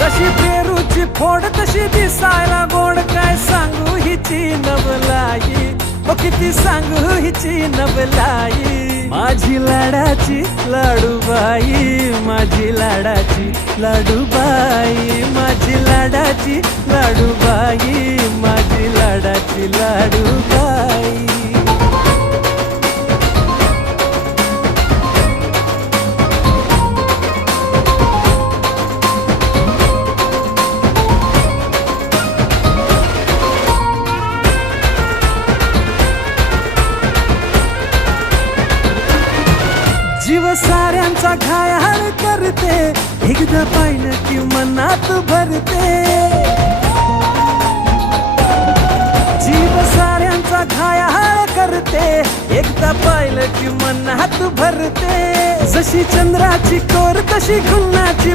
जशी पेरूची फोड तशी दिसायला गोड, काय सांगू हिची नवलाई, ओ किती सांगू हिची नवलाई. माझी लाडाची लाडूबाई, माझी लाडाची लाडूबाई, माझी लाडाची लाडूबाई, माझी लाडाची लाडूबाई. जीव साऱ्यांचा घायाळ करते, एकदा पाहिलं की मनात भरते. जीव साऱ्यांचा घायाळ करते, एकदा पाहिलं की मनात भरते. जशी चंद्राची कोर तशी गुन्हाची